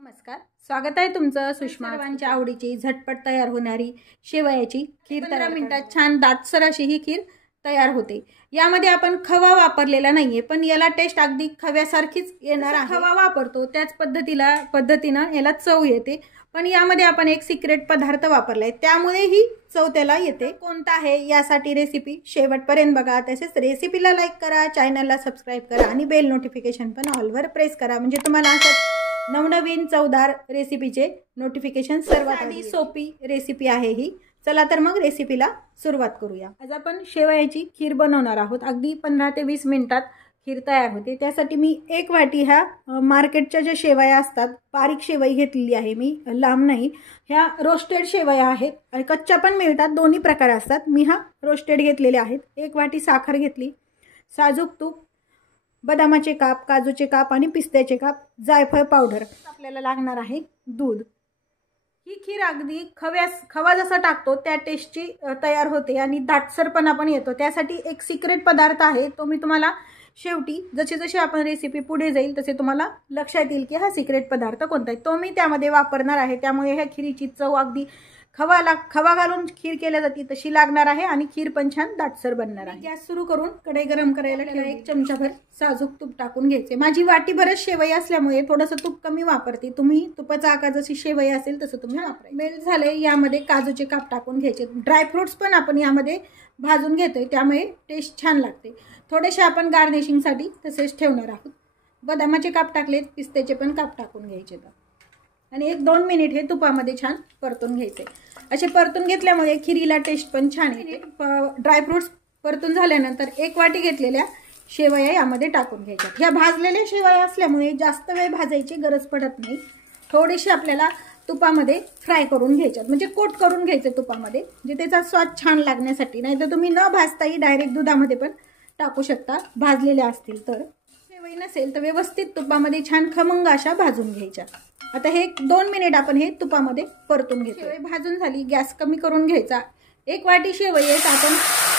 नमस्कार, स्वागत आहे तुमचं सुषमा सर्वांच्या आवडीची झटपट तयार होणारी शेवयाची खीर. 15 मिनिटात छान दाटसर अशी ही खीर तयार होते. यामध्ये आपण खवा वापरलेला नाहीये, पण याला टेस्ट अगदी खव्यासारखीच येणार आहे. खवा वापरतो त्याच पद्धतीनं याला चव येते, पण यामध्ये आपण एक सिक्रेट पदार्थ वापरलाय, त्यामुळे ही चव त्याला येते. कोणता आहे यासाठी रेसिपी शेवटपर्यंत बघा. तसेच रेसिपीला लाईक करा, चॅनलला सबस्क्राईब करा आणि बेल नोटिफिकेशन पण ऑलवर प्रेस करा, म्हणजे तुम्हाला असं नवनवीन चवदार रेसिपीचे नोटिफिकेशन सर्वात आधी. सोपी रेसिपी आहे ही. चला तर मग रेसिपीला सुरुवात करूया. आज आपण शेवयाची खीर बनवणार आहोत. अगदी 15 ते 20 मिनिटात खीर तयार होते. त्यासाठी मी 1 वाटी ह्या मार्केटच्या ज्या शेवया असतात बारीक शेवई घेतलेली आहे मी, लांब नाही. ह्या रोस्टेड शेवया आहेत आणि कच्च्या पण मिळतात, दोन्ही प्रकार असतात. मी हा रोस्टेड घेतलेले आहेत. 1 वाटी साखर घेतली, साजूक तूप, बदामाचे काप, काजूचे काप आणि पिस्त्याचे काप, जायफळ पावडर. आपल्याला लागणार आहे दूध. ही खीर अगदी खवा जसा टाकतो त्या टेस्टची तयार होते आणि दाटसरपणा पण येतो. त्यासाठी एक सिक्रेट पदार्थ आहे, तो मी तुम्हाला शेवटी जसे आपण रेसिपी पुढे जाईल तसे तुम्हाला लक्षात येईल की हा सिक्रेट पदार्थ कोणता आहे. तो मी त्यामध्ये वापरणार आहे. त्यामुळे ह्या खीरीची चव अगदी खवा घालून खीर केल्या जाते तशी लागणार आहे आणि खीर पण छान दाटसर बनणार आहे. गॅस सुरू करून कढई गरम करायला ठेवा. 1 चमचाभर साजूक तूप टाकून घ्यायचे. माझी वाटी भरच शेवई असल्यामुळे थोडंसं तूप कमी वापरते. तुम्ही तुपाचा आकार जशी शेवई असेल तसं तुम्ही वापरा. मेल्ट झाले, यामध्ये काजूचे काप टाकून घ्यायचे. ड्रायफ्रुट्स पण आपण यामध्ये भाजून घेतोय, त्यामुळे टेस्ट छान लागते. थोडेसे आपण गार्निशिंगसाठी तसेच ठेवणार आहोत. बदामाचे काप टाकलेत, पिस्त्याचे पण काप टाकून घ्यायचे आणि 1-2 मिनिट हे तुपामध्ये छान परतून घ्यायचे. असे परतून घेतल्यामुळे खिरीला टेस्ट पण छान येते. ड्रायफ्रुट्स परतून झाल्यानंतर 1 वाटी घेतलेल्या शेवया यामध्ये टाकून घ्यायच्या. ह्या भाजलेल्या शेवया असल्यामुळे जास्त वेळ भाजायची गरज पडत नाही. थोडेसे आपल्याला तुपामध्ये फ्राय करून घ्यायच्यात, म्हणजे कोट करून घ्यायचे तुपामध्ये, म्हणजे त्याचा स्वाद छान लागण्यासाठी. नाही तर तुम्ही न भाजताही डायरेक्ट दुधामध्ये पण टाकू शकता भाजलेल्या असतील तर. शेवई नसेल तर व्यवस्थित तुपामध्ये छान खमंग अशा भाजून घ्यायच्या. आता हे 2 मिनिट आपण हे तुपामध्ये परतून घेतो. शेवई भाजून झाली, गॅस कमी करून घ्यायचा. 1 वाटी शेवई आहे, आपण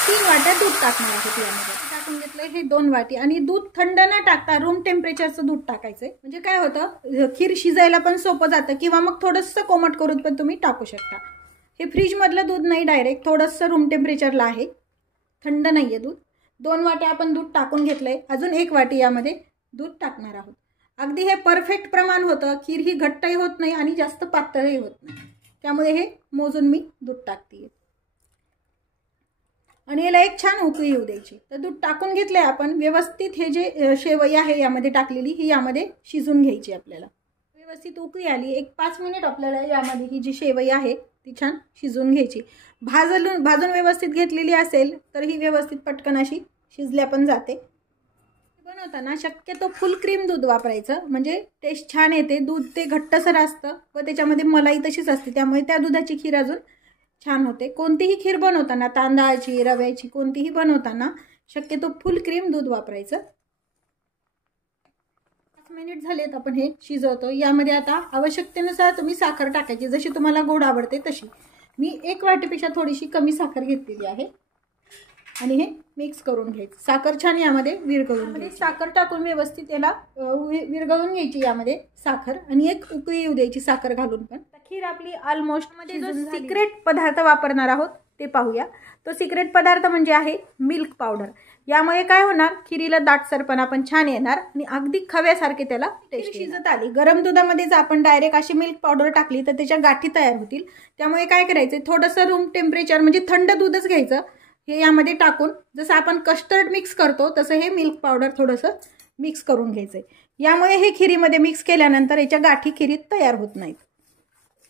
3 वाट्या दूध टाकणार आहोत. यामध्ये टाकून घेतलं हे 2 वाटी आणि दूध थंड न टाकता रूम टेम्परेचरचं दूध टाकायचंय. म्हणजे काय होतं, खीर शिजायला पण सोपं जातं, किंवा मग थोडंसं कोमट करून पण तुम्ही टाकू शकता. हे फ्रीजमधलं दूध नाही, डायरेक्ट थोडंसं रूम टेम्परेचरला आहे, थंड नाहीये दूध. 2 वाट्या आपण दूध टाकून घेतलंय. अजून 1 वाटी यामध्ये दूध टाकणार आहोत. अगदी हे परफेक्ट प्रमाण होतं. खीर ही घट्टही होत नाही आणि जास्त पातळही होत नाही, त्यामुळे हे मोजून मी दूध टाकते आणि याला एक छान उकळी येऊ द्यायची. तर दूध टाकून घेतलंय आपण. व्यवस्थित हे जे शेवई आहे यामध्ये टाकलेली ही यामध्ये शिजून घ्यायची. आपल्याला व्यवस्थित उकळी आली, 1-5 मिनिट आपल्याला यामध्ये ही जी शेवई आहे ती छान शिजून घ्यायची. भाजून व्यवस्थित घेतलेली असेल तर ही व्यवस्थित पटकन अशी शिजल्या पण जाते. बनवताना शक्यतो फुल क्रीम दूध वापरायचं, म्हणजे टेस्ट छान येते. दूध ते घट्टसर असतं व त्याच्यामध्ये मलाई तशीच असते, त्यामुळे त्या दुधाची खीर अजून छान होते. कोणतीही खीर बनवताना, तांदळाची, रव्याची, कोणतीही बनवताना शक्यतो फुल क्रीम दूध वापरायचं. 5 मिनिट झालेत, आपण हे शिजवतो. यामध्ये आता आवश्यकतेनुसार तुम्ही साखर टाकायची, जशी तुम्हाला गोड आवडते तशी. मी 1 वाटीपेक्षा थोडीशी कमी साखर घेतलेली आहे आणि हे मिक्स करून घ्यायचं. साखर छान यामध्ये विरघळून घ्यायची. साखर टाकून व्यवस्थित याला विरघळून घ्यायची यामध्ये साखर आणि एक उकळी येऊ द्यायची साखर घालून. पण खीर आपली ऑलमोस्ट मध्ये जो सिक्रेट पदार्थ वापरणार आहोत ते पाहूया. तो सिक्रेट पदार्थ म्हणजे आहे मिल्क पावडर. यामुळे काय होणार, खिरीला दाटसरपणा पण छान येणार आणि अगदी खव्यासारखे त्याला टेस्ट. शिजत आली, गरम दुधामध्ये जर आपण डायरेक्ट अशी मिल्क पावडर टाकली तर त्याच्या गाठी तयार होतील. त्यामुळे काय करायचं, थोडंसं रूम टेम्परेचर म्हणजे थंड दूधच घ्यायचं. हे यामध्ये टाकून जसं आपण कस्टर्ड मिक्स करतो तसं हे मिल्क पावडर थोडंसं मिक्स करून घ्यायचंय. यामुळे हे खिरीमध्ये मिक्स केल्यानंतर याच्या गाठी खिरीत तयार होत नाहीत.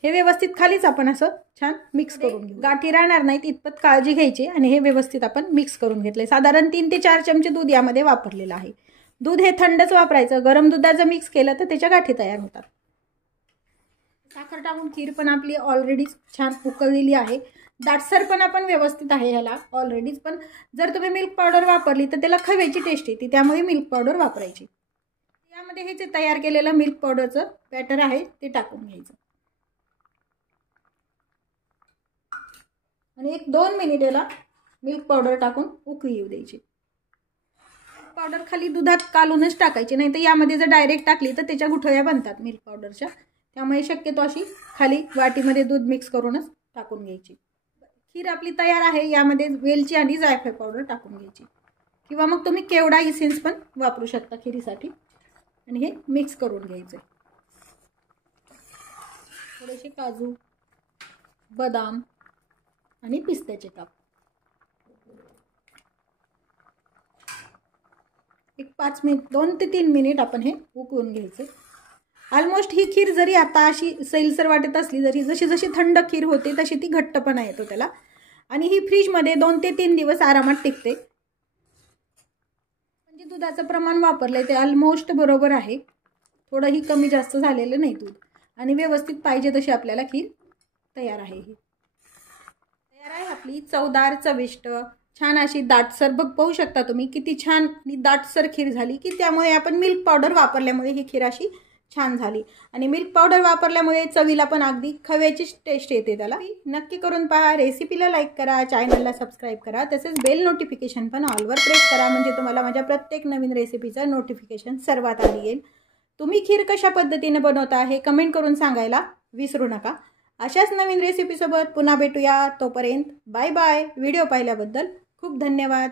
हे व्यवस्थित खालीच आपण असं छान मिक्स करून घेऊ, गाठी राहणार नाहीत इतपत काळजी घ्यायची. आणि हे व्यवस्थित आपण मिक्स करून घेतलंय. साधारण 3 ते 4 चमचे दूध यामध्ये वापरलेलं आहे. दूध हे थंडच वापरायचं. गरम दुधाचं मिक्स केलं तर त्याच्या गाठी तयार होतात. साखर टाकून खीर पण आपली ऑलरेडी छान उकळलेली आहे. दाटसरपणा पण व्यवस्थित आहे ह्याला ऑलरेडीच. पण जर तुम्ही मिल्क पावडर वापरली तर त्याला खव्याची टेस्ट येते, त्यामुळे मिल्क पावडर वापरायची. यामध्ये हे जे तयार केलेलं मिल्क पावडरचं बॅटर आहे ते टाकून घ्यायचं आणि 1-2 मिनिट याला मिल्क पावडर टाकून उकळी येऊ द्यायची. पावडर खाली दुधात कालूनच टाकायची, नाही तर यामध्ये जर डायरेक्ट टाकली तर त्याच्या गुठळ्या बनतात मिल्क पावडरच्या. त्यामुळे शक्यतो अशी खाली वाटीमध्ये दूध मिक्स करूनच टाकून घ्यायची। खीर आपली तयार आहे। यामध्ये वेलची आणि जायफळ पावडर टाकून घ्यायची किंवा मग तुम्ही केवडा इसेन्स पण वापरू शकता खिरीसाठी। आणि हे मिक्स करून घ्यायचं। थोडेसे काजू, बदाम आणि पिस्त्याचे काप, एक 5 मिनिट 2 ते 3 मिनिट आपण हे उकळून घ्यायचं। ऑलमोस्ट ही खीर जरी आता अशी सैलसर वाटत असली तरी जशी जशी थंड खीर होते तशी ती घट्टपणा येतो त्याला आणि ही फ्रीजमध्ये 2 ते 3 दिवस आरामात टिकते। म्हणजे दुधाचं प्रमाण वापरलंय ते ऑलमोस्ट बरोबर आहे, थोडंही कमी जास्त झालेलं नाही दूध आणि व्यवस्थित पाहिजे तशी आपल्याला खीर तयार आहे। ही तयार आहे आपली चवदार चविष्ट छान अशी दाटसर पाहू शकता तुम्ही किती छान आणि दाटसर खीर झाली की त्यामुळे आपण मिल्क पावडर वापरल्यामुळे ही खीर अशी छान झाली आणि मिल्क पावडर वापरल्यामुळे चवीला पण अगदी खव्याची टेस्ट येते त्याला। नक्की करून पहा। रेसिपीला लाईक करा, चॅनलला सबस्क्राईब करा, तसेच बेल नोटिफिकेशन पण ऑलवर प्रेस करा म्हणजे तुम्हाला माझ्या प्रत्येक नवीन रेसिपीचं नोटिफिकेशन सर्वात आधी येईल। तुम्ही खीर कशा पद्धतीने बनवता हे कमेंट करून सांगायला विसरू नका। अशाच नवीन रेसिपीसोबत पुन्हा भेटूया, तोपर्यंत बाय बाय। व्हिडिओ पाहिल्याबद्दल खूप धन्यवाद।